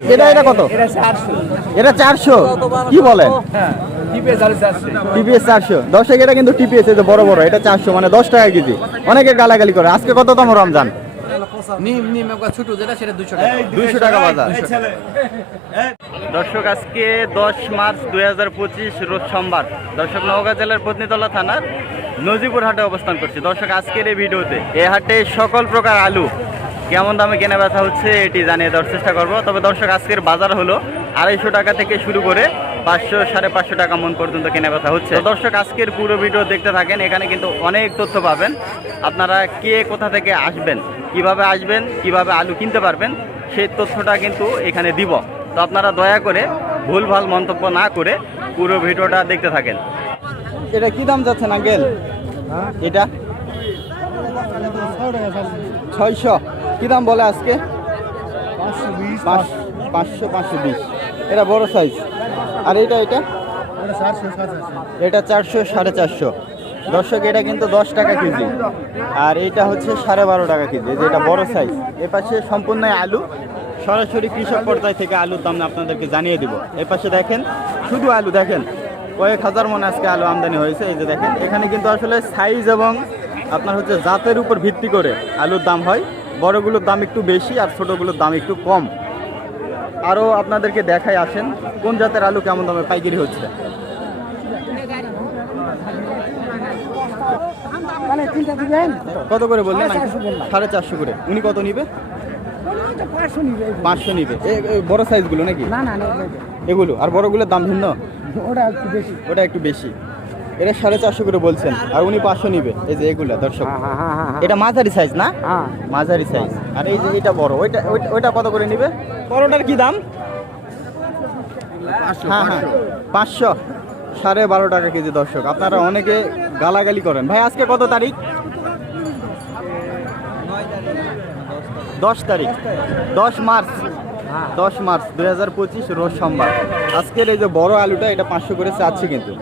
এটা এটা কত? এটা 400। কি বলেন? টিপিএস 400। দর্শক এটা কিন্তু টিপিএস এই যে বড় বড়, এটা 400 মানে 10 টাকা কেজি। অনেকে গালাগালি করে। আজকে কততম রমজান? ছোট যেটা সেটা 200 টাকা। 200 টাকা বাজার। দর্শক আজকে 10 মার্চ 2025 রোজ সোমবার। দর্শক নওগাঁ জেলার পত্নীতলা থানার নজিপুর হাটে অবস্থান করছি। দর্শক আজকের এই ভিডিওতে এই হাটে সকল প্রকার আলু কেমন দামে কেনা বেচা হচ্ছে এটি জানিয়ে দেওয়ার চেষ্টা করব। তবে দর্শক আজকের বাজার হলো 250 টাকা থেকে শুরু করে 500 550 টাকা মন পর্যন্ত কেনা বেচা হচ্ছে। দর্শক আজকের পুরো ভিডিও দেখতে থাকেন, এখানে কিন্তু অনেক তথ্য পাবেন। আপনারা কে কোথা থেকে আসবেন, কিভাবে আসবেন, কিভাবে আলু কিনতে পারবেন সেই তথ্যটা কিন্তু এখানে দিব। তো আপনারা দয়া করে ভুলভাল মন্তব্য না করে পুরো ভিডিওটা দেখতে থাকেন। এটা কি দাম যাচ্ছে আঙ্কেল? এটা 600। কি দাম বলে আজকে? 500 520। এটা বড় সাইজ। আর এটা এটা 400 450। দর্শক এটা কিন্তু 10 টাকা কেজি, আর এটা হচ্ছে 12.5 টাকা কেজি। যেটা বড় সাইজ। এ পাশে সম্পূর্ণ আলু, সরাসরি কৃষক পর্যায় থেকে আলুর দাম আপনাদেরকে জানিয়ে দিব। এ পাশে দেখেন শুধু আলু, দেখেন কয়েক হাজার মন আজকে আলু আমদানি হয়েছে। এই যে দেখেন এখানে কিন্তু আসলে সাইজ এবং আপনার হচ্ছে জাতের উপর ভিত্তি করে আলুর দাম হয়। বড়গুলোর দাম একটু বেশি আর ছোটোগুলোর দাম একটু কম। আরও আপনাদেরকে দেখাই, আসেন কোন জাতের আলু কেমন দামে পাইকারি হচ্ছে। কত করে বললেন? 450 করে। উনি কত নিবে? 500 নিবে। বড় সাইজগুলো নাকি? এগুলো আর বড়গুলোর দাম ভিন্ন, ওটা একটু বেশি। এটা 450 করে বলছেন, আর উনি 500 নিবে। এই যে এগুলা দর্শক, এটা মাঝারি সাইজ না? মাঝারি সাইজ। আর এই যে এটা বড়, ওইটা কত করে নিবে? বড়টার কি দাম? 500 12.5 টাকা কেজি। দর্শক আপনারা অনেকে গালাগালি করেন, ভাই আজকে কত তারিখ? 10 তারিখ, 10 মার্চ 2025 রোজ সোমবার। আজকের এই যে বড় আলুটা এটা 500 করে চাচ্ছি, কিন্তু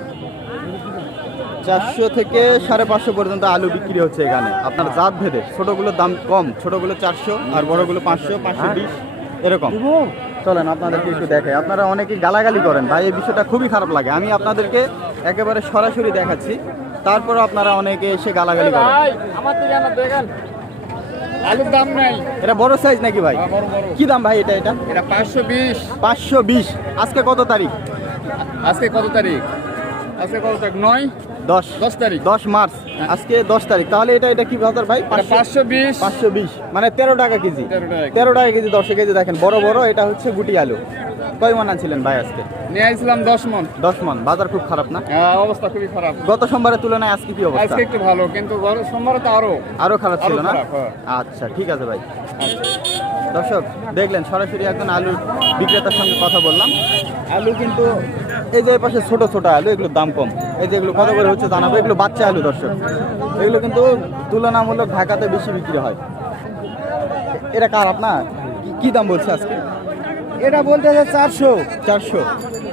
400 থেকে 550 পর্যন্ত আলু বিক্রি হচ্ছে এখানে আপনার জাত ভেদে। ছোটোগুলোর দাম কম, ছোটোগুলো 400 আর বড়গুলো 500 520 এরকম। চলেন আপনাদেরকে একটু দেখাই। আপনারা অনেকেই গালাগালি করেন ভাই, এই বিষয়টা খুবই খারাপ লাগে। আমি আপনাদেরকে একেবারে সরাসরি দেখাচ্ছি, তারপরও আপনারা অনেকে এসে গালাগালি করেন। আলুর দাম নাই। এটা বড় সাইজ নাকি ভাই? কি দাম ভাই? এটা 520। 520। আজকে কত তারিখ? আজকে কত তারিখ? 10 তারিখ, 10 মার্চ। আজকে 10 তারিখ। তাহলে এটা কি বাজার ভাই? 520 মানে 13 টাকা কেজি। 13 টাকা কেজি। 10 কেজি। দেখেন বড় বড়, এটা হচ্ছে গুটি আলু। কয় মন আনছিলেন ভাই আজকে? নিয়ে আসলাম 10 মন। 10 মন। বাজার খুব খারাপ না? অবস্থা খুবই খারাপ। গত সোমবারের তুলনায় আজকে কি অবস্থা? আজকে একটু ভালো, কিন্তু সোমবারে তো আরো খারাপ ছিল না? হ্যাঁ। আচ্ছা ঠিক আছে ভাই। দর্শক দেখলেন সরাসরি একজন আলুর বিক্রেতার সঙ্গে কথা বললাম। আলু কিন্তু এই যে পাশে ছোট ছোট আলু, এগুলোর দাম কম। এই যে এগুলো কত করে হচ্ছে জানাবো। এগুলো বাচ্চা আলু দর্শক, এগুলো কিন্তু তুলনামূলক ঢাকাতে বেশি বিক্রি হয়। এটা কার আপনার? কি দাম বলছে আজকে? এটা বলতে 400।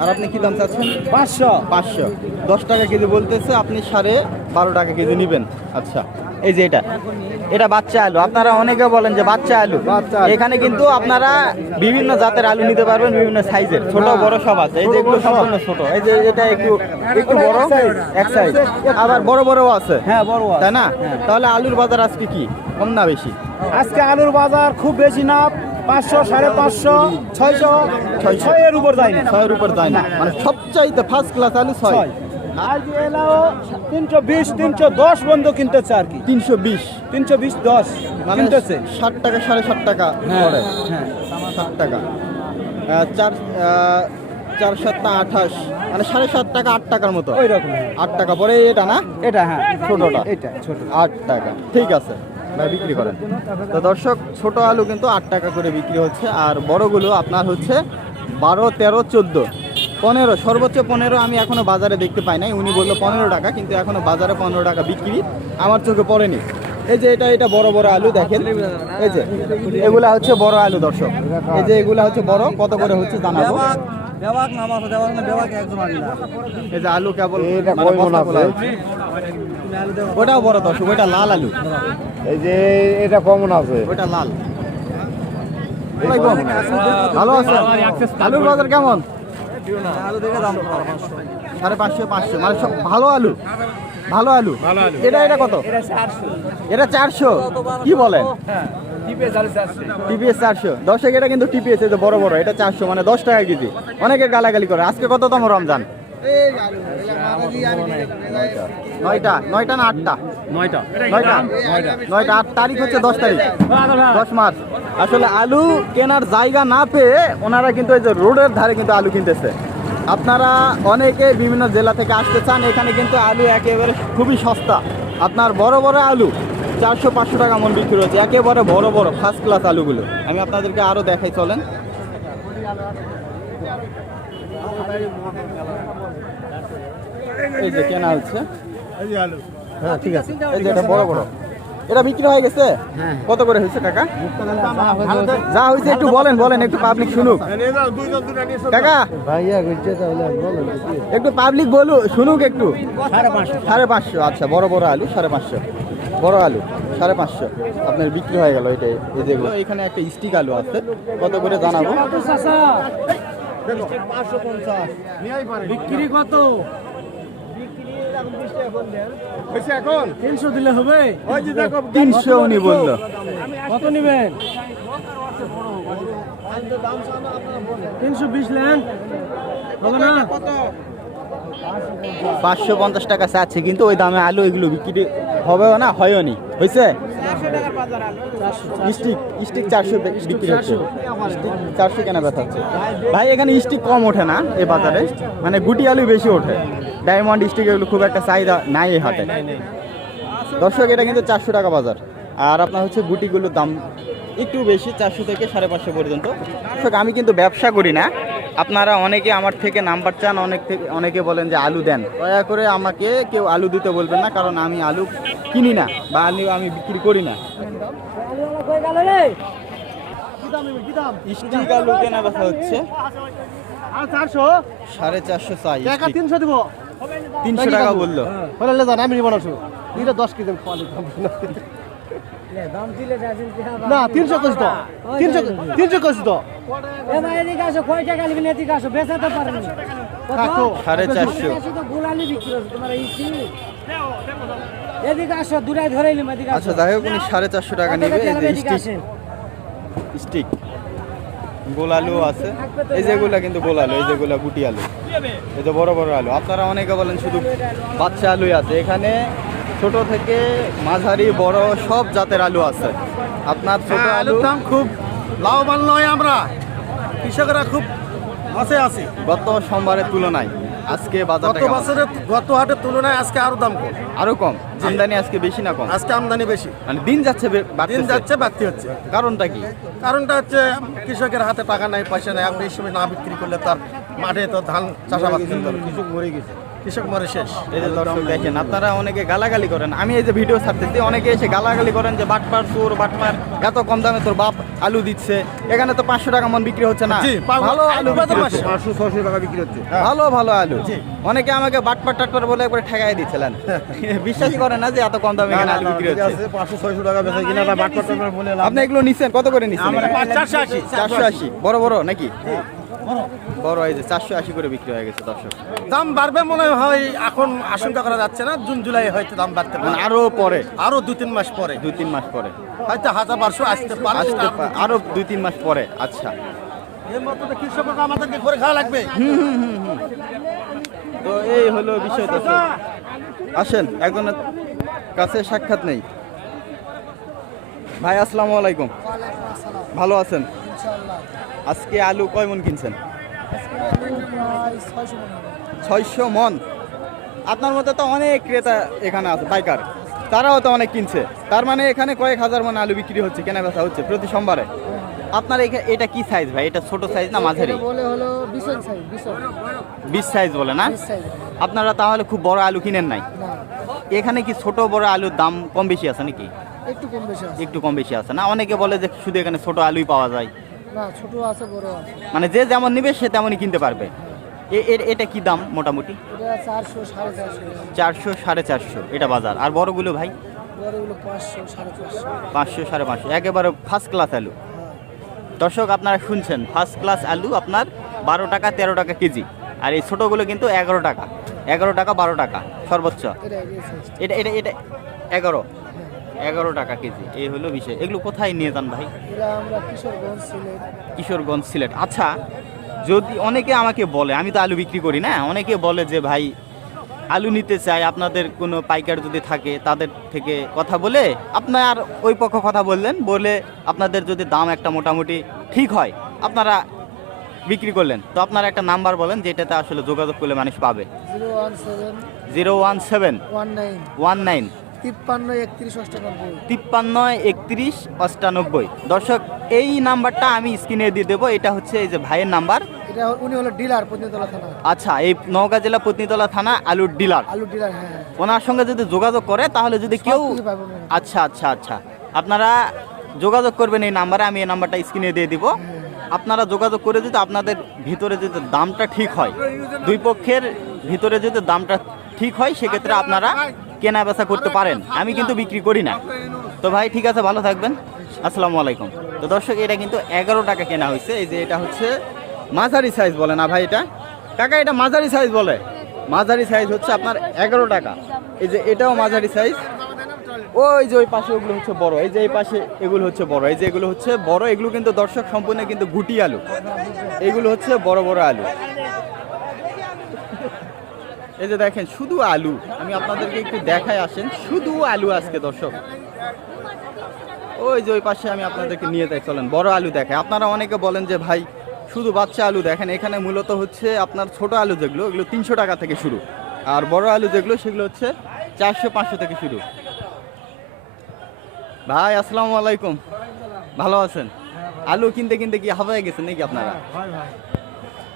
আর আপনি কি দাম চাচ্ছেন? 500। 10 টাকা কেজি বলতেছে, আপনি 12.5 টাকা কেজি নেবেন। আচ্ছা এই যে এটা বাচ্চা আলু। আপনারা অনেকে বলেন যে বাচ্চা আলু। এখানে কিন্তু আপনারা বিভিন্ন জাতের আলু নিতে পারবেন, বিভিন্ন সাইজের, ছোট বড় সব আছে। এই যে এগুলো সম্পূর্ণ ছোট। এই যে এটা একটু বড় এক সাইজ, আবার বড় বড়ও আছে। হ্যাঁ বড়, তাই না? তাহলে আলুর বাজার আজকে কি কম না বেশি? আজকে আলুর বাজার খুব বেশি না, 500 550 600 এর উপর যায় না। 6 এর উপর যায় না, মানে সবচাইতে ফার্স্ট ক্লাস আলু 6। আর যে এলাও 320 310 বন্ধ কিনতেছে আর কি। 320 10 মানে কিনতেছে। 60 টাকা 7.5 টাকা পড়ে। 60 টাকা 4 7 28 মানে 7.5 টাকা 8 টাকার মতো। ওই রকম 8 টাকা পরে এটা না? এটা হ্যাঁ ছোটটা, এটা ছোট 8 টাকা। ঠিক আছে ভাই, বিক্রি করেন। তো দর্শক ছোট আলু কিন্তু 8 টাকা করে বিক্রি হচ্ছে, আর বড়গুলো আপনার হচ্ছে 12 13 14 15, সর্বোচ্চ 15 আমি এখনো বাজারে দেখতে পাই নাই। উনি বললো 15 টাকা, কিন্তু এখনো বাজারে 15 টাকা বিক্রি আমার চোখে পড়েনি। এই যে এটা বড় বড় আলু দেখেন। এই যে এগুলা হচ্ছে বড় আলু দর্শক। এই যে এগুলা হচ্ছে বড়, কত করে হচ্ছে জানাবো। এই যে আলু কেবল ওটাও বড় দর্শক, ওইটা লাল আলু। এই যে এটা কমন আছে, ওইটা লাল। ওয়ালাইকুম। ভালো আছেন? আলুর বাজার কেমন? 550 500 মানে সব ভালো আলু, ভালো আলু। এটা কত? এটা 400। কি বলেন? টিপিএস 400। দর্শক এটা কিন্তু টিপিএস, এই যে বড় বড়, এটা 400 মানে 10 টাকা কেজি। অনেকে গালাগালি করে। আজকে কততম রমজান? 9টা না 8টা? 9টা। 8 তারিখ হচ্ছে 10 তারিখ, 10 মার্চ। আসলে আলু কেনার জায়গা না পেয়ে ওনারা কিন্তু এই যে রোডের ধারে কিন্তু আলু কিনতেছে। আপনারা অনেকে বিভিন্ন জেলা থেকে আসতে চান, এখানে কিন্তু আলু একেবারে খুবই সস্তা। আপনার বড় বড় আলু 400-500 টাকা মন বিক্রি হচ্ছে, একেবারে বড় বড় ফার্স্ট ক্লাস আলুগুলো। আমি আপনাদেরকে আরও দেখাই, চলেন। এই যে কেনা হচ্ছে, হ্যাঁ ঠিক আছে। এই যে এটা বড় বড়, এটা বিক্রি হয়ে গেছে। কত করে হয়েছে কাকা? যা হয়েছে একটু বলেন, একটু পাবলিক শুনুক। কাকা একটু পাবলিক শুনুক একটু। 550। আচ্ছা, বড় বড় আলু 550, বড় আলু 550 আপনার বিক্রি হয়ে গেল। এটাই এই যেগুলো, এখানে একটা স্টিক আলু আছে, কত করে জানাবো। বিক্রি কত? এখন 300 দিলে হবে। 300 উনি বললো। কত নেবেন? 320 নেন, হবে না? 550 টাকা চাচ্ছে, কিন্তু ওই দামে আলু এগুলো বিক্রি হবেও না, হয়ও নি। হয়েছে স্টিক 400 বিক্রি হচ্ছে, 400 কেনা ব্যথা হচ্ছে ভাই। এখানে স্টিক কম ওঠে না এই বাজারে, মানে গুটি আলু বেশি ওঠে। ডায়মন্ড স্টিক এগুলো খুব একটা চাহিদা নাই এই হাটে। দর্শক এটা কিন্তু 400 টাকা বাজার। আর আপনার হচ্ছে গুটিগুলোর দাম একটু বেশি, 400 থেকে 550 পর্যন্ত। দর্শক আমি কিন্তু ব্যবসা করি না, আপনারা অনেকে আমার থেকে নাম্বার চান, অনেকে বলেন যে আলু দেন। দয়া করে আমাকে কেউ আলু দিতে বলবেন না, কারণ আমি আলু কিনি না বা আলু আমি বিক্রি করি না। স্টিক আলু কেনা বেচা হচ্ছে 450 চাই। 300 দিব। 300 টাকা বললো। আমি নিব না, 10 কেজি না 300 কইছ তো, 300 কইছ তো। এদিকে আসো, কয় টাকা নিবেন? এদিকে আসো, বেচাতে পারেন 450। এদিকে আসো, দূরে ধরে নিলাম। এদিকে আচ্ছা যাই হোক, উনি 450 টাকা নেবে। এই যে স্টিক গোল আলু আছে, এই যেগুলা কিন্তু গোল আলু, এই যেগুলা গুটি আলু, এই যে বড় বড় আলু। আপনারা অনেকে বলেন শুধু বাচ্চা আলুই আছে, এখানে ছোট থেকে মাঝারি বড় সব জাতের আলু আছে। আপনার ছোট আলু দাম খুব লাভবান নয়, আমরা কৃষকরা খুব লসে আছি। গত সোমবারের তুলনায় আজকে বাজারটা গত বছরের গত হাটের তুলনায় আজকে আরো দাম কম। আরো কম? আমদানি আজকে বেশি না কম? আজকে আমদানি বেশি, মানে দিন যাচ্ছে দিন যাচ্ছে বাড়তি হচ্ছে। কারণটা কি? কারণটা হচ্ছে কৃষকের হাতে টাকা নাই, পয়সা নাই। আপনি এই সময় না বিক্রি করলে তার মাঠে তো ধান চাষাবাদ করতে হবে। কৃষক মরে গেছে, কৃষক মরে শেষ। এই যে দর্শক দেখেন, আপনারা অনেকে গালাগালি করেন, আমি এই যে ভিডিও ছাড়তেছি, অনেকে এসে গালাগালি করেন যে বাটপার চোর, বাটপার, এত কম দামে তোর বাপ আলু দিচ্ছে। এখানে তো 500 টাকা মন বিক্রি হচ্ছে না, ভালো আলু বিক্রি হচ্ছে, 500-600 টাকা বিক্রি হচ্ছে। ভালো ভালো আলু। অনেকে আমাকে বাটপার টাটপার বলে একবার ঠেকাই দিচ্ছিলেন, বিশ্বাসই করে না যে এত কম দামে এখানে আলু বিক্রি হচ্ছে। 500-600 টাকা বেচা কিনা বাটপার বলে। আপনি এগুলো নিচ্ছেন কত করে নিচ্ছেন? 480। 480 বড় বড় নাকি? বড় এই যে 480 করে বিক্রি হয়ে গেছে। দর্শক দাম বাড়বে মনে হয়, এখন আশঙ্কা করা যাচ্ছে না। জুন জুলাই হয়তো দাম বাড়তে পারে, আরো পরে, আরো 2-3 মাস পরে, 2-3 মাস পরে হয়তো 1000-1200 আসতে পারে, আরো 2-3 মাস পরে। আচ্ছা, এর মতো তো কৃষকরা আমাদেরকে করে খাওয়া লাগবে। তো এই হলো বিষয়। দর্শক আসেন, একজনের কাছে সাক্ষাৎ নেই। ভাই আসসালামু আলাইকুম, ভালো আছেন? আজকে আলু কয় মন কিনছেন? 600 মন। আপনার মধ্যে তো অনেক ক্রেতা এখানে আছে, পাইকার, তারাও তো অনেক কিনছে। তার মানে এখানে কয়েক হাজার মন আলু বিক্রি হচ্ছে, কেনা বেচা হচ্ছে প্রতি সোমবারে। আপনার এটা কি সাইজ ভাই? এটা ছোট সাইজ না মাঝারি? 20 সাইজ বলে না? আপনারা তাহলে খুব বড় আলু কিনেন নাই? এখানে কি ছোট বড় আলুর দাম কম বেশি আছে নাকি? একটু কম বেশি আছে না? অনেকে বলে যে শুধু এখানে ছোট আলুই পাওয়া যায়। না, ছোট আছে, বড় আছে, মানে যে যেমন নিবে সে তেমনই কিনতে পারবে। এটা কি দাম মোটামুটি? এটা 400, 450। 400, 450 এটা বাজার। আর বড়গুলো ভাই? বড়গুলো 500, 450। 500, 550 একেবারে ফার্স্ট ক্লাস আলু। দর্শক আপনারা শুনছেন ফার্স্ট ক্লাস আলু আপনার 12 টাকা 13 টাকা কেজি, আর এই ছোটোগুলো কিন্তু 11 টাকা 12 টাকা সর্বোচ্চ। এটা এটা এটা 11 টাকা কেজি, এই হলো বিষয়। এগুলো কোথায় নিয়ে যান ভাই? কিশোরগঞ্জ সিলেট। আচ্ছা, যদি অনেকে আমাকে বলে, আমি তো আলু বিক্রি করি না, অনেকে বলে যে ভাই আলু নিতে চাই, আপনাদের কোনো পাইকার যদি থাকে তাদের থেকে কথা বলে আপনার ওই পক্ষ কথা বললেন, বলে আপনাদের যদি দাম একটা মোটামুটি ঠিক হয় আপনারা বিক্রি করলেন, তো আপনারা একটা নাম্বার বলেন যেটাতে আসলে যোগাযোগ করলে মানুষ পাবে। 017 19 53 31 98। দর্শক এই নাম্বারটা আমি স্ক্রিনে দিয়ে দেবো, এটা হচ্ছে এই যে ভাইয়ের নাম্বার। এটা উনি হলো ডিলার পত্নীতলা থানা। আচ্ছা, এই নওগাঁ জেলা পত্নীতলা থানা আলুর ডিলার। হ্যাঁ। ওনার সঙ্গে যদি যোগাযোগ করে তাহলে যদি কেউ, সবকিছু পাবে উনি। আচ্ছা আপনারা যোগাযোগ করবেন এই নাম্বারে, আমি এই নাম্বারটা স্ক্রিনে দিয়ে দিব। আপনারা যোগাযোগ করে যদি আপনাদের ভিতরে যদি দামটা ঠিক হয়, দুই পক্ষের ভিতরে যদি দামটা ঠিক হয়, সেক্ষেত্রে আপনারা কেনা বেচা করতে পারেন। আমি কিন্তু বিক্রি করি না। তো ভাই ঠিক আছে, ভালো থাকবেন, আসসালামু আলাইকুম। তো দর্শক এটা কিন্তু 11 টাকা কেনা হয়েছে। এই যে এটা হচ্ছে মাঝারি সাইজ বলে না ভাই, এটা কাকা এটা মাঝারি সাইজ বলে। মাঝারি সাইজ হচ্ছে আপনার 11 টাকা। এই যে এটাও মাঝারি সাইজ। ওই যে ওই পাশে ওগুলো হচ্ছে বড়, এই যে এই পাশে এগুলো হচ্ছে বড়, এই যে এগুলো হচ্ছে বড়। এগুলো কিন্তু দর্শক সম্পূর্ণ কিন্তু গুটি আলু, এগুলো হচ্ছে বড় বড় আলু। এই যে দেখেন শুধু আলু, আমি আপনাদেরকে একটু দেখাই, আসেন শুধু আলু আজকে দর্শক। ওই যে ওই পাশে আমি আপনাদেরকে নিয়ে যাই, চলেন বড় আলু দেখে। আপনারা অনেকে বলেন যে ভাই শুধু বাচ্চা আলু দেখেন, এখানে মূলত হচ্ছে আপনার ছোট আলু যেগুলো, এগুলো 300 টাকা থেকে শুরু, আর বড় আলু যেগুলো সেগুলো হচ্ছে 400-500 থেকে শুরু। ভাই আসসালামু আলাইকুম, ভালো আছেন? আলু কিনতে কিনতে কি হাওয়ায় গেছেন নাকি আপনারা?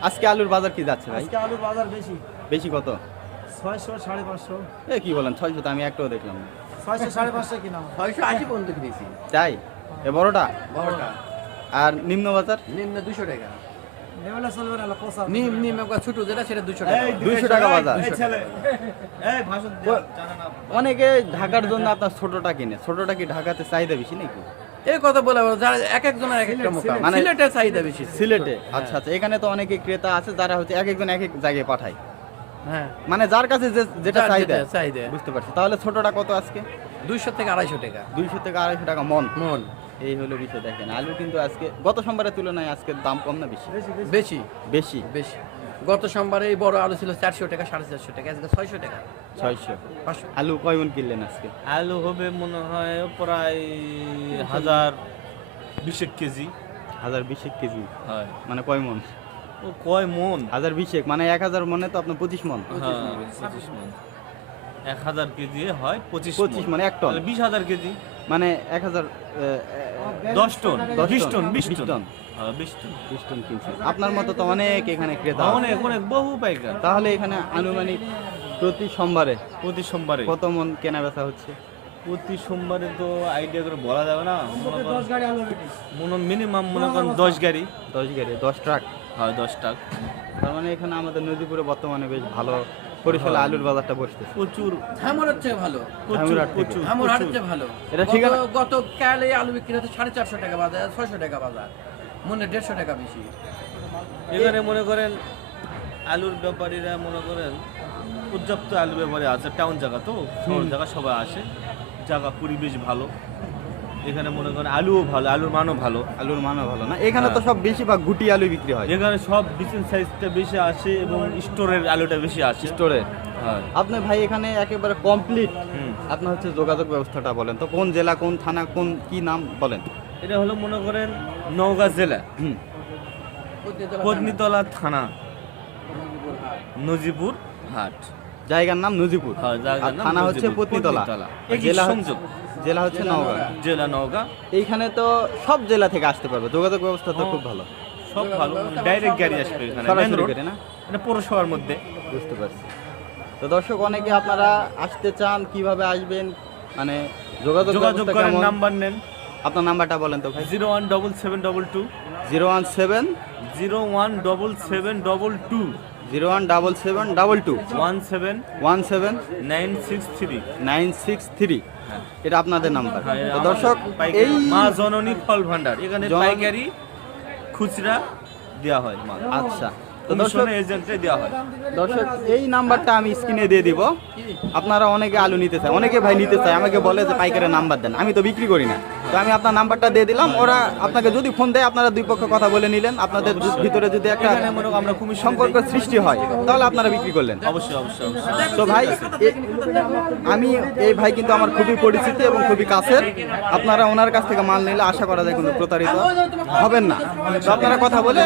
আজকে আলুর বাজার কি যাচ্ছে ভাই? আলুর বাজার বেশি। বেশি কত? 600 550। এ কি বলেন, 600 তো আমি একটাও দেখলাম না। 600 550 কিনা 680 পর্যন্ত কিনেছি। তাই? এ বড়টা? বড়টা আর নিম্ন বাজার? নিম্ন 200 টাকা। নেওয়ালে চলবে না, কোসা। নিম্ন একবার ছোট যেটা সেটা 200 টাকা। 200 টাকা বাজার। এই ছেলে এই ভাষণ জানা না। অনেকে ঢাকার জন্য আপনার ছোটটা কিনে। ছোটটা কি ঢাকাতে চাহিদা বেশি নাকি? এই কথা বলে যারা এক একজনের এক একটা মুখা, মানে- সিলেটের চাহিদা বেশি। সিলেটে? আচ্ছা আচ্ছা, এখানে তো অনেকে ক্রেতা আছে যারা হচ্ছে এক একজন এক এক জায়গায় পাঠায়, হ্যাঁ, মানে যার কাছে যেটা যার চাহিদা। যেটা চাহিদা। বুঝতে পারছি। তাহলে ছোটটা কত আজকে? 200 থেকে 250 টাকা 200 থেকে 250 টাকা মন। মন। এই হলো বিষয়। দেখেন আলু কিন্তু আজকে গত সোমবারের তুলনায় আজকে দাম কম না বেশি? বেশি বেশি। বেশি। গত সোমবারে এই বড় আলু ছিল 400 টাকা 450 টাকা, আজকে 600 টাকা 600। 500। আলু কয় মন কিনলেন আজকে? আলু হবে মনে হয় প্রায় 1020 কেজি 1020 কেজি, হয়। মানে কয় মন? ও কয় মন? 1020 মানে 1000 মনে তো আপনার 25 মন। হ্যাঁ 25 মন। 1000 কেজি হয় 25 মানে 1 টন, 20,000 কেজি মানে 1000 10 টন 20 টন 20 20 টন টন। হ্যাঁ 20 টন। 20 টন কিনছে। আপনার মতো তো অনেক এখানে ক্রেতা আছে। অনেক অনেক বহু পাইকার। তাহলে এখানে আনুমানিক প্রতি সোমবারে প্রতি সোমবারে কত মন কেনা বেচা হচ্ছে? প্রতি সোমবারে তো আইডিয়া করে বলা যাবে না, মিনিমাম মনে করেন 10 গাড়ি 10 গাড়ি 10 ট্রাক। হয় 10 টাকা। তার মানে এখানে আমাদের নদীপুরে বর্তমানে বেশ ভালো পরিসরে আলুর বাজারটা বসতেছে। প্রচুর ধামরার চেয়ে ভালো। ধামরার থেকে। প্রচুর ধামরার চেয়ে ভালো। এটা ঠিকানা? গত কালে আলু বিক্রি হতো 450 টাকা বাজার, 600 টাকা বাজার, মনে 150 টাকা বেশি। এখানে মনে করেন আলুর ব্যাপারীরা মনে করেন পর্যাপ্ত আলু ব্যাপারী আছে, টাউন জায়গা তো, শহর জায়গা সবাই আসে, জায়গা পরিবেশ ভালো, এখানে মনে করেন আলুও ভালো, আলুর মানও ভালো। আলুর মানও ভালো না? এখানে তো সব বেশিরভাগ গুটি আলু বিক্রি হয় এখানে সব বিচেন সাইজটা বেশি আসে এবং স্টোরের আলুটা বেশি আসে। স্টোরে। হ্যাঁ। আপনি ভাই এখানে একেবারে কমপ্লিট হুম। আপনার হচ্ছে যোগাযোগ ব্যবস্থাটা বলেন তো, কোন জেলা, কোন থানা, কোন কি নাম বলেন? এটা হলো মনে করেন নওগাঁ জেলা, হুম, পত্নীতলা থানা, নজিপুর হাট। জায়গার নাম নজিপুর, হ্যাঁ, জায়গার আর নাম থানা হচ্ছে নজিপুর, পত্নীতলা, পত্নীতলা। আর একই জেলা সংযোগ। জেলা হচ্ছে নওগাঁ। জেলা নওগাঁ। এইখানে তো সব জেলা থেকে আসতে পারবে, যোগাযোগ ব্যবস্থা তো খুব ভালো। সব ভালো, ডাইরেক্ট গাড়ি আসবে এখানে, মেন সরাসরি রোড, করে না? এটা পৌরসভার মধ্যে। বুঝতে পারছি। তো দর্শক অনেকে আপনারা আসতে চান, কিভাবে আসবেন, মানে যোগাযোগ যোগাযোগ ব্যবস্থা করেন, কেমন? নাম্বার নেন আপনার নাম্বারটা বলেন তো ভাই। 017722 017 017722 01772 17 17 963। 963। হ্যাঁ। এটা আপনাদের নাম্বার। হ্যাঁ, তো আমার দর্শক পাইকারি, এই মা জননী ফল ভান্ডার, এখানে জননী- পাইকারি খুচরা দেওয়া হয় মাল, আচ্ছা, তো দর্শক কমিশনে এজেন্টে দেওয়া হয়। দর্শক এই নাম্বারটা আমি স্ক্রিনে দিয়ে দিব। আপনারা অনেকে আলু নিতে চায়, অনেকে ভাই নিতে চায়, আমাকে বলে যে পাইকারের নাম্বার দেন, আমি তো বিক্রি করি না, তো আমি আপনার নাম্বারটা দিয়ে দিলাম। ওরা আপনাকে যদি ফোন দেয়, আপনারা দুই পক্ষ কথা বলে নিলেন, আপনাদের ভিতরে যদি একটা এখানে মনে করো আমরা কমিশন সম্পর্ক সৃষ্টি হয়, তাহলে আপনারা বিক্রি করলেন। অবশ্যই অবশ্যই অবশ্যই। তো ভাই আমি এই ভাই কিন্তু আমার খুবই পরিচিত এবং খুবই কাছের। আপনারা ওনার কাছ থেকে মাল নিলে আশা করা যায় কোনো প্রতারিত হবেন না। তো আপনারা কথা বলে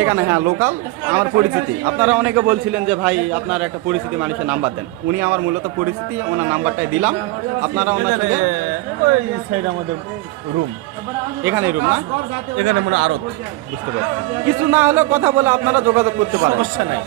এখানে, হ্যাঁ লোকাল আমার পরিচিতি। আপনারা অনেকে বলছিলেন যে ভাই আপনার একটা পরিচিতি মানুষের নাম্বার দেন, উনি আমার মূলত পরিচিতি, ওনার নাম্বারটাই দিলাম। আপনারা ওনার এখানে সাথে ওই সাইড আমাদের রুম, এখানে রুম না, এখানে মনে আরো বুঝতে পারছি, কিছু না হলেও কথা বলে আপনারা যোগাযোগ করতে পারেন, সমস্যা নাই।